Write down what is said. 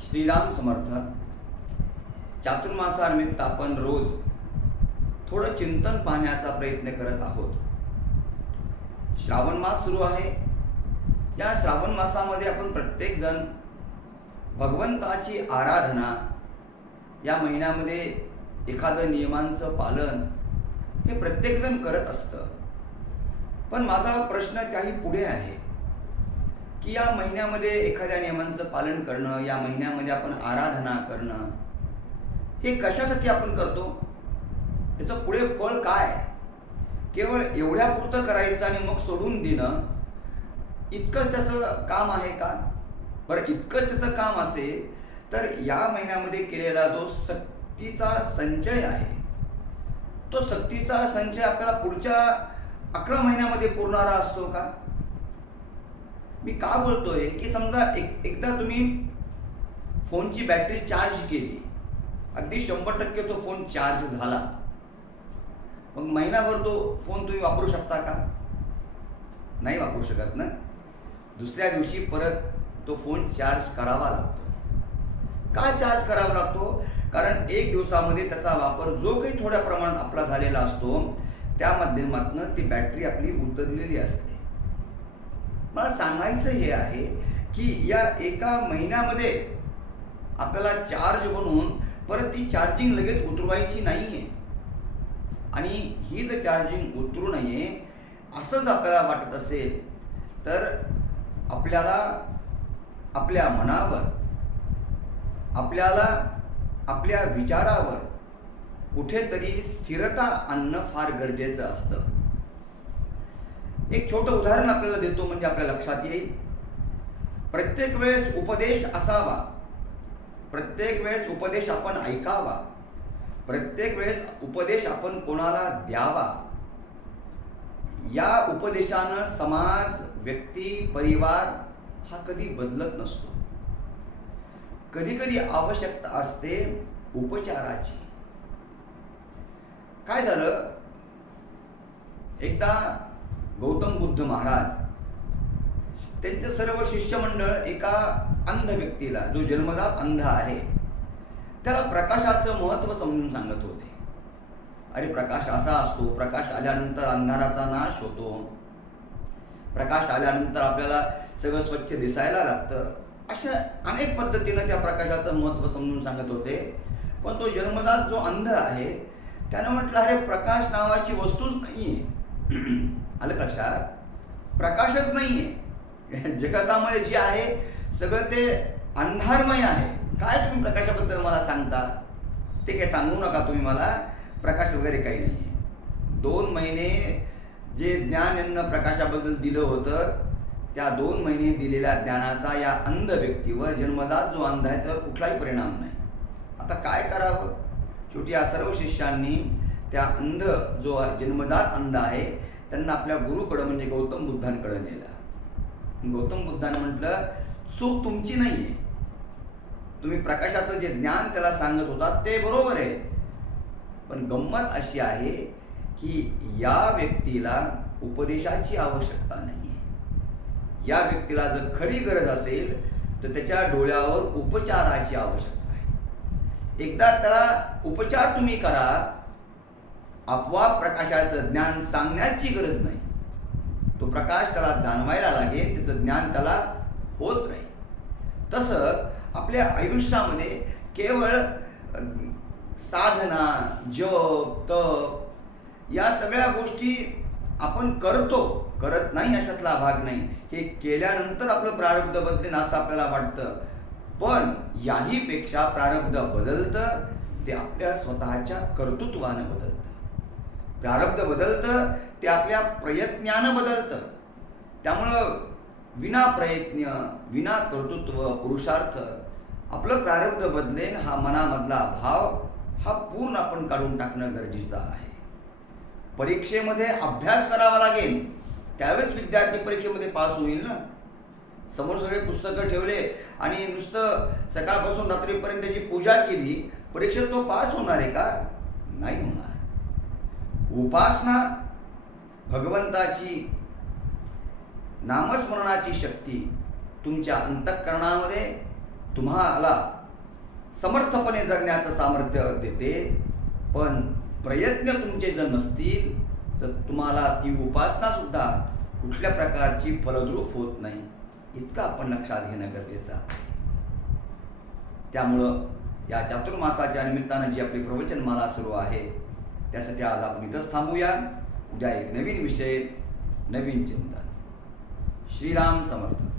श्रीराम समर्थ चातुर्मासानिमित्त आपण रोज थोडं चिंतन पाहण्याचा प्रयत्न करत आहोत. श्रावण मास सुरू आहे. या श्रावण मासामध्ये आपण प्रत्येकजण भगवंताची आराधना या महिन्यामध्ये एखादं नियमांचं पालन हे प्रत्येकजण करत असतं. पण माझा प्रश्न त्याही पुढे आहे. की या महिन्यामध्ये एखाद्या नियमांचं पालन करणं या महिन्यामध्ये आपण आराधना करणं हे कशासाठी आपण करतो? याचं पुढे फळ काय? केवळ एवढ्यापुरतं करायचं आणि मग सोडून देणं इतकंच त्याचं काम आहे का? बरं इतकंच त्याचं काम असेल तर या महिन्यामध्ये केलेला जो सक्तीचा संचय आहे तो सक्तीचा संचय आपल्याला पुढच्या अकरा महिन्यामध्ये पुरणारा असतो का? मी का बोलतोय की समजा एक एकदा तुम्ही फोनची बॅटरी चार्ज केली अगदी शंभर टक्के तो फोन चार्ज झाला. मग महिनाभर तो फोन तुम्ही वापरू शकता का? नाही वापरू शकत ना? दुसऱ्या दिवशी परत तो फोन चार्ज करावा लागतो. का चार्ज करावा लागतो? कारण एक दिवसामध्ये त्याचा वापर जो काही थोड्या प्रमाणात आपला झालेला असतो त्या माध्यमातून ती बॅटरी आपली उतरलेली असते. मला सांगायचं हे आहे की या एका महिन्यामध्ये आपल्याला चार्ज बनवून परत ती चार्जिंग लगेच उतरवायची नाही आहे आणि ही जर चार्जिंग उतरू नये असंच आपल्याला वाटत असेल तर आपल्याला आपल्या मनावर आपल्याला आपल्या विचारावर कुठेतरी स्थिरता आणणं फार गरजेचं असतं. एक छोटं उदाहरण आपल्याला देतो म्हणजे आपल्या लक्षात येईल. प्रत्येक वेळेस उपदेश असावा. प्रत्येक वेळेस उपदेश आपण ऐकावा. प्रत्येक वेळेस उपदेश आपण कोणाला द्यावा? या उपदेशानं समाज व्यक्ती परिवार हा कधी बदलत नसतो. कधी कधी आवश्यकता असते उपचाराची. काय झालं? एकदा गौतम बुद्ध महाराज. त्यांचे सर्व शिष्यमंडळ एका अंध व्यक्तीला जो जन्मदात अंध आहे त्याला प्रकाशाचं महत्त्व समजून सांगत होते. अरे प्रकाश असा असतो प्रकाश आल्यानंतर अंधाराचा नाश होतो. प्रकाश आल्यानंतर आपल्याला सगळं स्वच्छ दिसायला लागतं. अशा अनेक पद्धतीनं त्या प्रकाशाचं महत्त्व समजून सांगत होते. पण तो जन्मदात जो अंध आहे त्यानं म्हटलं अरे प्रकाश नावाची वस्तूच नाही आहे आलं लक्षात? प्रकाशच नाही आहे जगतामध्ये जे आहे सगळं ते अंधारमय आहे. काय तुम्ही प्रकाशाबद्दल मला सांगता? ते काही सांगू नका तुम्ही मला. प्रकाश वगैरे काही नाही दोन महिने जे ज्ञान यांना प्रकाशाबद्दल दिलं होतं त्या दोन महिने दिलेल्या ज्ञानाचा या अंध व्यक्तीवर जन्मजात जो अंध आहे त्यावर कुठलाही परिणाम नाही. आता काय करावं? शेवटी या सर्व शिष्यांनी त्या अंध जो जन्मजात अंध आहे त्यांना आपल्या गुरुकडं म्हणजे गौतम बुद्धांकडे नेला. गौतम बुद्धानं म्हटलं चूक तुमची नाही आहे तुम्ही प्रकाशाचं जे ज्ञान त्याला सांगत होता ते बरोबर आहे. पण गंमत अशी आहे की या व्यक्तीला उपदेशाची आवश्यकता नाही आहे या व्यक्तीला जर खरी गरज असेल तर त्याच्या डोळ्यावर उपचाराची आवश्यकता आहे. एकदा त्याला उपचार तुम्ही करा आपोआप प्रकाशाचं ज्ञान सांगण्याची गरज नाही. तो प्रकाश त्याला जाणवायला लागेल त्याचं ज्ञान त्याला होत नाही तसं आपल्या आयुष्यामध्ये केवळ साधना जप तप या सगळ्या गोष्टी आपण करतो करत नाही अशातला भाग नाही. हे केल्यानंतर आपलं प्रारब्ध बदलेन असं आपल्याला वाटतं. पण याहीपेक्षा प्रारब्ध बदलतं ते आपल्या स्वतःच्या कर्तृत्वानं बदलतं. प्रारब्ध बदलतं ते आपल्या प्रयत्नानं बदलतं. त्यामुळं विना प्रयत्न विना कर्तृत्व पुरुषार्थ आपलं प्रारब्ध बदलेन हा मनामधला भाव हा पूर्ण आपण काढून टाकणं गरजेचं आहे. परीक्षेमध्ये अभ्यास करावा लागेल. त्यावेळेस विद्यार्थी परीक्षेमध्ये पास होईल ना? समोर सगळे पुस्तकं ठेवले आणि नुसतं सकाळपासून रात्रीपर्यंत त्याची पूजा केली परीक्षेत तो पास होणार आहे का? नाही होणार. उपासना भगवंताची नामस्मरणाची शक्ती तुमच्या अंतःकरणामध्ये तुम्हाला समर्थपणे जगण्याचं सामर्थ्य देते. पण प्रयत्न तुमचे जर नसतील तर तुम्हाला ती उपासनासुद्धा कुठल्या प्रकारची फलद्रूप होत नाही. इतकं आपण लक्षात घेणं गरजेचं आहे. त्यामुळं या चातुर्मासाच्या निमित्तानं जी आपली प्रवचनमाला सुरू आहे त्यासाठी आज आपण इथंच थांबूया. उद्या एक नवीन विषय नवीन चिंतन. श्रीराम समर्थ.